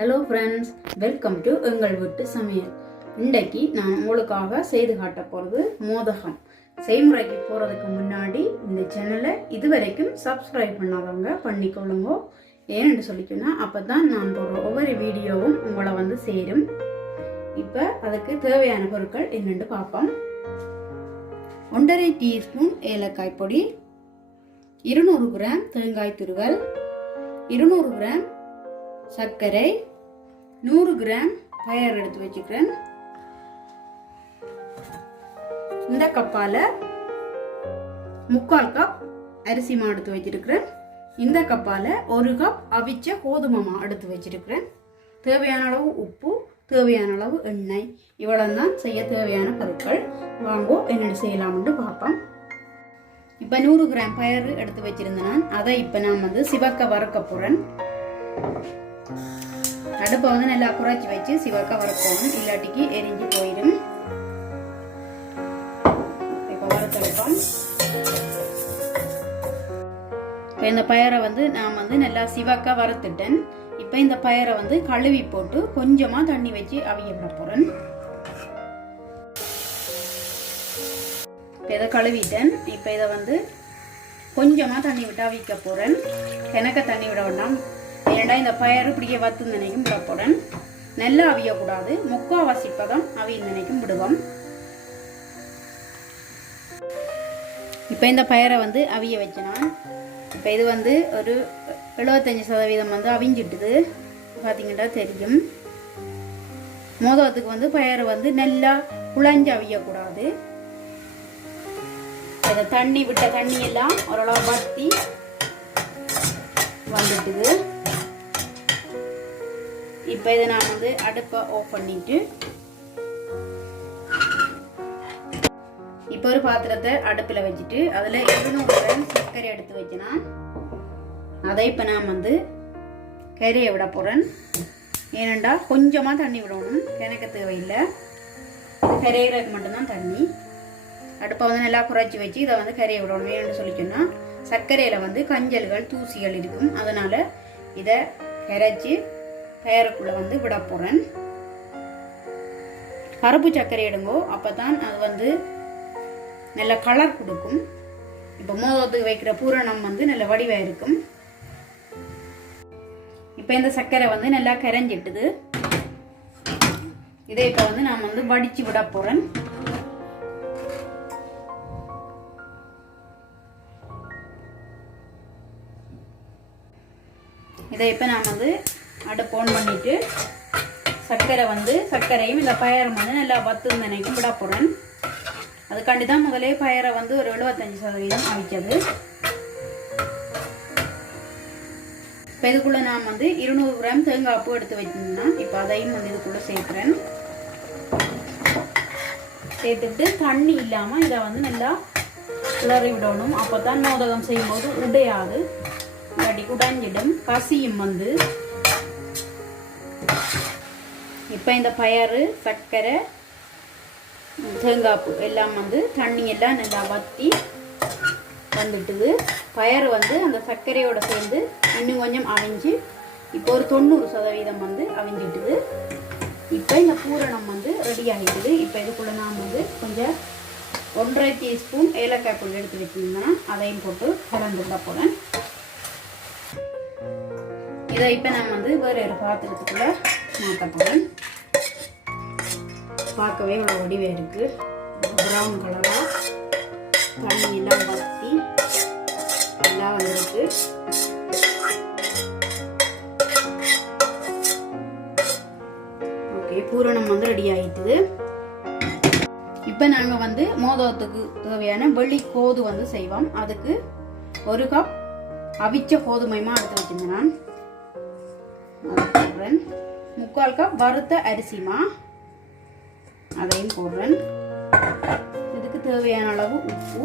Hello friends, welcome to எங்கள் வீட்டு சமையல். இன்றைக்கு நான் உங்களுக்காக செய்து காட்ட போகிறது மோதகம். செய்முறைக்கு போகிறதுக்கு முன்னாடி இந்த சேனலை இதுவரைக்கும் சப்ஸ்கிரைப் பண்ணாதவங்க பண்ணிக்கொள்ளுங்க. ஏன்னு சொல்லிக்கோன்னா அப்போ தான் நான் போடுற ஒவ்வொரு வீடியோவும் உங்களை வந்து சேரும். இப்போ அதுக்கு தேவையான பொருட்கள் என்னென்னு பார்ப்போம். 1.5 டீஸ்பூன் ஏலக்காய் பொடி, 200 கிராம் தேங்காய் துருவல், 200 கிராம் சர்க்கரை, 100 கிராம் பயறு எடுத்து வச்சுக்கிறேன். இந்த கப்பால 3/4 கப் அரிசி மா எடுத்து வச்சிருக்கிறேன். இந்த கப்பால 1 கப் அவிச்ச கோதுமை மா எடுத்து வச்சிருக்கிறேன். தேவையான அளவு உப்பு, தேவையான அளவு எண்ணெய், இவ்வளவு தான் செய்ய தேவையான பொருட்கள். வாங்கோ என்னென்ன செய்யலாம்னு பார்ப்போம். இப்போ 100 கிராம் பயறு எடுத்து வச்சிருந்தேன். அதை இப்போ நான் வந்து சிவக்க வறுக்க போறேன். அடுப்பை வந்து நல்லா குறைச்சி வச்சு சிவக்க வறுக்கணும், இல்லாட்டிக்கு எரிஞ்சு போயிடும். இப்போ வறுத்தெடுப்போம். இப்போ இந்த பயரை வந்து நான் வந்து நல்லா சிவக்க வறுத்துட்டேன். இப்போ இந்த பயரை வந்து கழுவி போட்டு கொஞ்சமா தண்ணி வச்சு அவிய விட போறேன். இதை கழுவிட்டேன். இப்போ இதை வந்து கொஞ்சமா தண்ணி விட்டு அவிக்க போறேன். எனக்கு தண்ணி விட வேண்டாம், ஏன்னா இந்த பயறு இப்படியே வத்து நினைக்கும் விட போறேன். நல்லா அவியக்கூடாது, முக்காவாசி பதம் அவிய நினைக்கும் விடுவோம். இப்போ இந்த பயரை வந்து அவிய வச்சேன். இப்போ இது வந்து ஒரு 75% வந்து அவிஞ்சிட்டுது. பார்த்தீங்கன்னா தெரியும். மோதகத்துக்கு வந்து பயறு வந்து நல்லா குழஞ்சு அவியக்கூடாது. இந்த தண்ணி விட்ட தண்ணி எல்லாம் ஓரளவு வத்தி வந்துட்டுது. இப்போ இதை நான் வந்து அடுப்பை ஆஃப் பண்ணிட்டு இப்போ ஒரு பாத்திரத்தை அடுப்பில் வச்சுட்டு அதில் 200 கிராம் சர்க்கரை எடுத்து வச்சேன்னா அதை இப்போ நான் வந்து கரையை விட போகிறேன். ஏனெண்டா கொஞ்சமாக தண்ணி விடணும், எனக்கு தேவையில்லை, கரையிறதுக்கு மட்டும்தான் தண்ணி. அடுப்பை வந்து நல்லா குறைச்சி வச்சு இதை வந்து கரையை விடணும். ஏன்னு சொல்லிச்சோன்னா சர்க்கரையில் வந்து கஞ்சல்கள் தூசிகள் இருக்கும். அதனால் இதை கரைச்சி பயருக்குள்ளே வந்து விட போகிறேன். கருப்பு சர்க்கரை எடுங்கோ, அப்போ தான் அது வந்து நல்ல கலர் கொடுக்கும். இப்போ மோதகத்துக்கு வைக்கிற பூரணம் வந்து நல்ல வடிவாக இருக்கும். இப்போ இந்த சர்க்கரை வந்து நல்லா கரைஞ்சிட்டுது. இதை இப்போ வந்து நான் வந்து வடித்து விட போகிறேன். இதை இப்போ நான் வந்து அடுப்பு ஆன் பண்ணிட்டு சர்க்கரையும் இந்த பயரும் வந்து நல்லா வத்து நினைக்கும் விட போகிறேன். அதுக்காண்டி தான் முதலே பயரை வந்து ஒரு 75% அவிச்சது. இப்போ இதுக்குள்ளே நான் வந்து 200 கிராம் தேங்காய் பூ எடுத்து வச்சிருந்தேன்னா இப்போ அதையும் வந்து இதுக்குள்ளே சேர்க்குறேன். சேர்த்துட்டு தண்ணி இல்லாமல் இதை வந்து நல்லா கிளறி விடணும். அப்போ தான் மோதகம் செய்யும்போது உடையாது, இல்லாட்டி உடைஞ்சிடும், கசியும் வந்து. இப்போ இந்த பயறு, சர்க்கரை, தேங்காய் பூ எல்லாம் வந்து தண்ணி எல்லாம் நல்லா வத்தி வந்துட்டுது. பயறு வந்து அந்த சர்க்கரையோட சேர்ந்து இன்னும் கொஞ்சம் அவிஞ்சு இப்போ ஒரு 90% வந்து அவிஞ்சிட்டுது. இப்போ இந்த பூரணம் வந்து ரெடி ஆகிடுது. இப்போ இதுக்குள்ளே நான் வந்து கொஞ்சம் 1.5 டீஸ்பூன் ஏலக்காய் பொடி எடுத்து வச்சிருந்தேன்னா அதையும் போட்டு கலந்து விட போகிறேன். இதை இப்போ நான் வந்து வேறு ஒரு பாத்திரத்துக்குள்ளே மாற்ற போகிறேன். பார்க்கவே இவ்வளோ வடிவே இருக்குது. ப்ரௌன் கலராக தண்ணி எல்லாம் வத்தி நல்லா வந்துருக்கு. ஓகே, பூரணம் வந்து ரெடி ஆகிட்டுது. இப்போ நாங்கள் வந்து மோதகத்துக்கு தேவையான வெள்ளி கோது வந்து செய்வோம். அதுக்கு 1 கப் அவிச்ச கோதுமைமா எடுத்து வச்சிருந்தேன். நான் அதை போடுறேன். 3/4 கப் வறுத்த அரிசிமா அதையும் போடுறேன். இதுக்கு தேவையான அளவு உப்பு,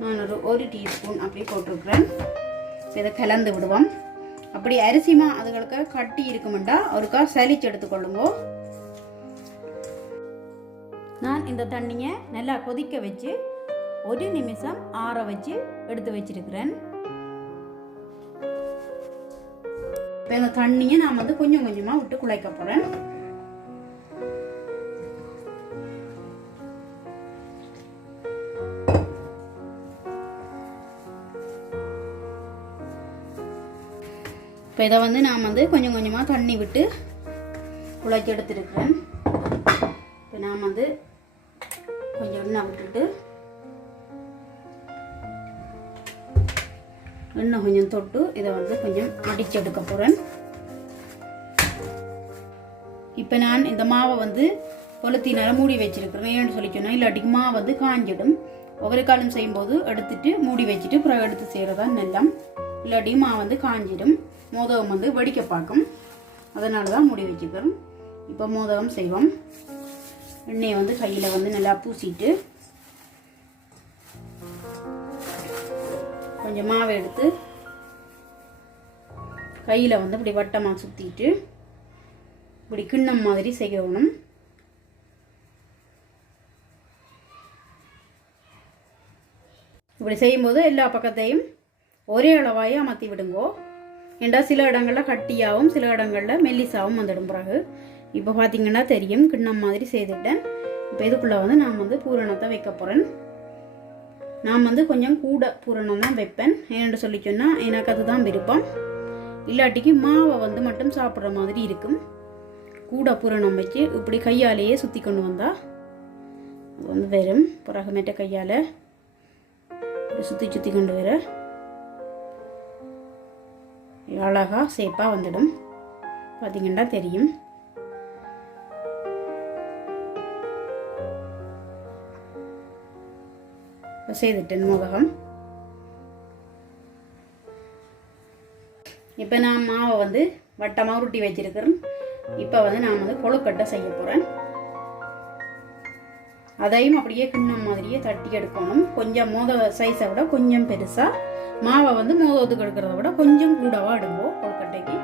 நான் ஒரு 1 டீஸ்பூன் அப்படி போட்டிருக்கிறேன். இதை கலந்து விடுவோம். அப்படி அரிசிமா அதுகளுக்கு கட்டி இருக்குமெண்டா ஒருக்கா சலிச்சு எடுத்துக்கொள்ளுங்க. நான் இந்த தண்ணியை நல்லா கொதிக்க வச்சு 1 நிமிஷம் ஆற வச்சு எடுத்து வச்சிருக்கிறேன். இப்போ இந்த தண்ணியை நான் வந்து கொஞ்சம் கொஞ்சமாக விட்டு குழைக்க போகிறேன். இப்போ இதை வந்து நான் வந்து கொஞ்சம் கொஞ்சமாக தண்ணி விட்டு குழைச்சி எடுத்துருக்கிறேன். இப்போ நான் வந்து கொஞ்சம் எண்ணெய் விட்டுட்டு எண்ணெய் கொஞ்சம் தொட்டு இதை வந்து கொஞ்சம் அடிச்சு எடுக்க போகிறேன். இப்போ நான் இந்த மாவை வந்து பொலித்தீனால் மூடி வச்சிருக்கிறேன். ஏன்னு சொல்லி சொன்னால் இல்லாட்டிக்கு மாவு வந்து காஞ்சிடும். ஒவ்வொரு காலம் செய்யும்போது எடுத்துட்டு மூடி வச்சுட்டு அப்புறம் எடுத்து செய்கிறதா நெல்லம். இல்லாட்டி மாவு வந்து காஞ்சிடும். மோதகம் வந்து வெடிக்க பார்க்கும். அதனால தான் மூடி வச்சுக்கிறோம். இப்போ மோதகம் செய்வோம். எண்ணெயை வந்து கையில் வந்து நல்லா பூசிட்டு கொஞ்சம் மாவை எடுத்து கையில் வந்து இப்படி வட்டமாக சுற்றிட்டு இப்படி கிண்ணம் மாதிரி செய்யணும். இப்படி செய்யும்போது எல்லா பக்கத்தையும் ஒரே அளவாயே அமர்த்தி விடுங்கோ. ஏண்டா சில இடங்களில் கட்டியாகவும் சில இடங்களில் மெல்லிசாவும் வந்துடும். பிறகு இப்போ பார்த்தீங்கன்னா தெரியும் கிண்ணம் மாதிரி செய்துட்டேன். இப்போ இதுக்குள்ளே வந்து நான் வந்து பூரணத்தை வைக்க போகிறேன். நான் வந்து கொஞ்சம் கூட பூரணம் தான் வைப்பேன். ஏன்னு சொல்லி சொன்னால் எனக்கு அதுதான் விருப்பம். இல்லாட்டிக்கு மாவை வந்து மட்டும் சாப்பிட்ற மாதிரி இருக்கும். கூட பூரணம் வச்சு இப்படி கையாலேயே சுற்றி கொண்டு வந்தால் அது வந்து வெறும் பிறகுமேட்ட கையால் சுற்றி கொண்டு வர அழகா சேப்பாக வந்துடும். பார்த்தீங்கன்னா தெரியும். செய்துட்டேன் மோதகம். இப்போ நான் மாவை வந்து வட்டமாக உருட்டி வச்சிருக்கிறேன். இப்போ வந்து நான் வந்து கொழுக்கட்டை செய்ய போகிறேன். அதையும் அப்படியே கிண்ணம் மாதிரியே தட்டி எடுக்கணும். கொஞ்சம் மோத சைஸை விட கொஞ்சம் பெருசாக, மாவை வந்து மோதத்துக்கு எடுக்கிறத விட கொஞ்சம் கூடவா எடுப்போம் கொழுக்கட்டைக்கு.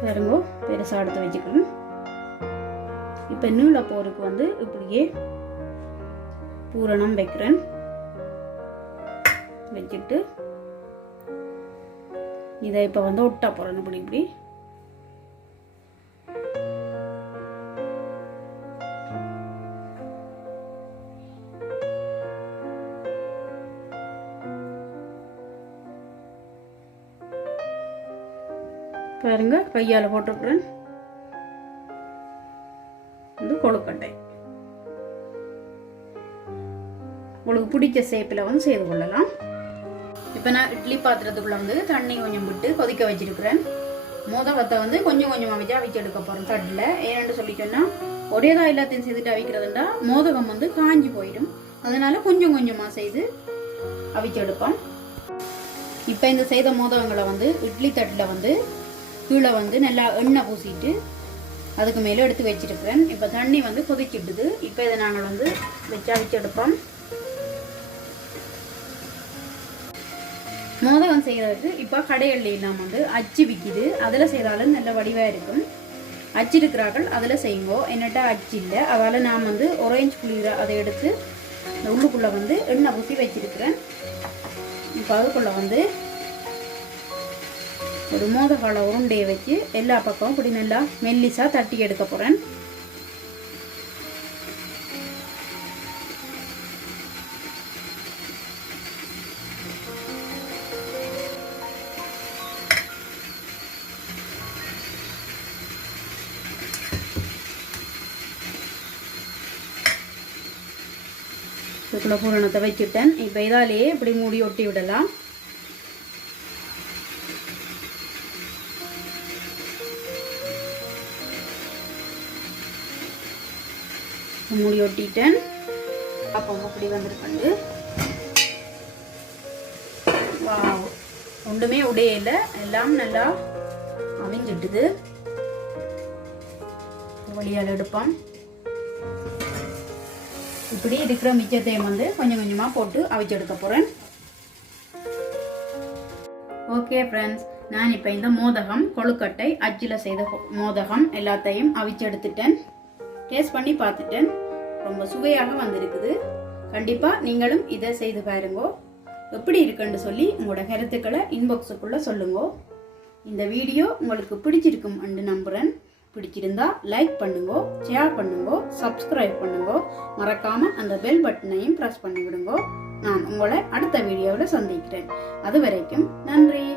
பாருங்கோ பெருசாக எடுத்து வச்சுக்கணும். இப்போ நீள போருக்கு வந்து இப்படியே பூரணம் வைக்கிறேன். வச்சுட்டு இதை இப்போ வந்து ஒட்டா போகிறேன். இப்படி இப்படி பாருங்க கையால் போட்டிருக்கிறேன். இது கொழுக்கட்டை உங்களுக்கு பிடிச்ச ஷேப்பில் வந்து செய்து கொள்ளலாம். இப்போ நான் இட்லி பாத்திரத்துக்குள்ள வந்து தண்ணி கொஞ்சம் விட்டு கொதிக்க வச்சிருக்கிறேன். மோதகத்தை வந்து கொஞ்சம் கொஞ்சமாக வச்சு அவிச்சு எடுக்க போகிறேன் தட்டில். ஏன்னு சொல்லி சொன்னால் ஒரேதான் எல்லாத்தையும் செய்துட்டு அவிக்கிறதுண்டா மோதகம் வந்து காஞ்சி போயிடும். அதனால கொஞ்சம் கொஞ்சமாக செய்து அவிச்சு எடுப்போம். இப்போ இந்த செய்த மோதகங்களை வந்து இட்லி தட்டில் வந்து கீழே வந்து நல்லா எண்ணெய் பூசிட்டு அதுக்கு மேலே எடுத்து வச்சிருக்கிறேன். இப்போ தண்ணி வந்து கொதிச்சுட்டுது. இப்போ இதை நாங்கள் வந்து வச்சு அவிச்சு எடுப்போம். மோதகம் செய்கிறதுக்கு இப்போ கடைகள்லாம் வந்து அச்சு விற்கிது. அதில் செய்தாலும் நல்ல வடிவாக இருக்கும். அச்சு இருக்கிறார்கள் அதில் செய்யுங்கோ. என்னட்டா அச்சு இல்லை, அதால் நான் வந்து ஒரேஞ்ச் புளியுற அதை எடுத்து உள்ளுக்குள்ளே வந்து எண்ணெய் பூசி வச்சிருக்கிறேன். இப்போ அதுக்குள்ளே வந்து ஒரு மோதகால உருண்டையை வச்சு எல்லா பக்கமும் இப்படி நல்லா மெல்லிசாக தட்டி எடுக்க போகிறேன். இதுக்குள்ள பூரணத்தை வச்சுட்டேன். இப்போ இதாலேயே இப்படி மூடி ஒட்டி விடலாம். மூடி ஒட்டிட்டேன். அப்போ அப்படி வந்திருக்கண்டு. வாவ், ஒன்றுமே உடையில, எல்லாம் நல்லா அவிஞ்சிட்டுது. வழியால் எடுப்போம். இப்படி இருக்கிற மிச்சத்தையும் வந்து கொஞ்சம் கொஞ்சமாக போட்டு அவிச்சு எடுக்க போகிறேன். ஓகே ஃப்ரெண்ட்ஸ், நான் இப்போ இந்த மோதகம் கொழுக்கட்டை அச்சில் செய்த மோதகம் எல்லாத்தையும் அவிச்சு எடுத்துட்டேன். டேஸ்ட் பண்ணி பார்த்துட்டேன். ரொம்ப சுவையாக வந்திருக்குது. கண்டிப்பாக நீங்களும் இதை செய்து பாருங்க. எப்படி இருக்குன்னு சொல்லி உங்களோட கருத்துக்களை இன்பாக்ஸுக்குள்ளே சொல்லுங்க. இந்த வீடியோ உங்களுக்கு பிடிச்சிருக்கும் என்று நம்புகிறேன். பிடிச்சிருந்தா லைக் பண்ணுங்க, ஷேர் பண்ணுங்க, சப்ஸ்கிரைப் பண்ணுங்க. மறக்காம அந்த பெல் பட்டனையும் பிரஸ் பண்ணி விடுங்க. நான் உங்களை அடுத்த வீடியோவில் சந்திக்கிறேன். அது வரைக்கும் நன்றி.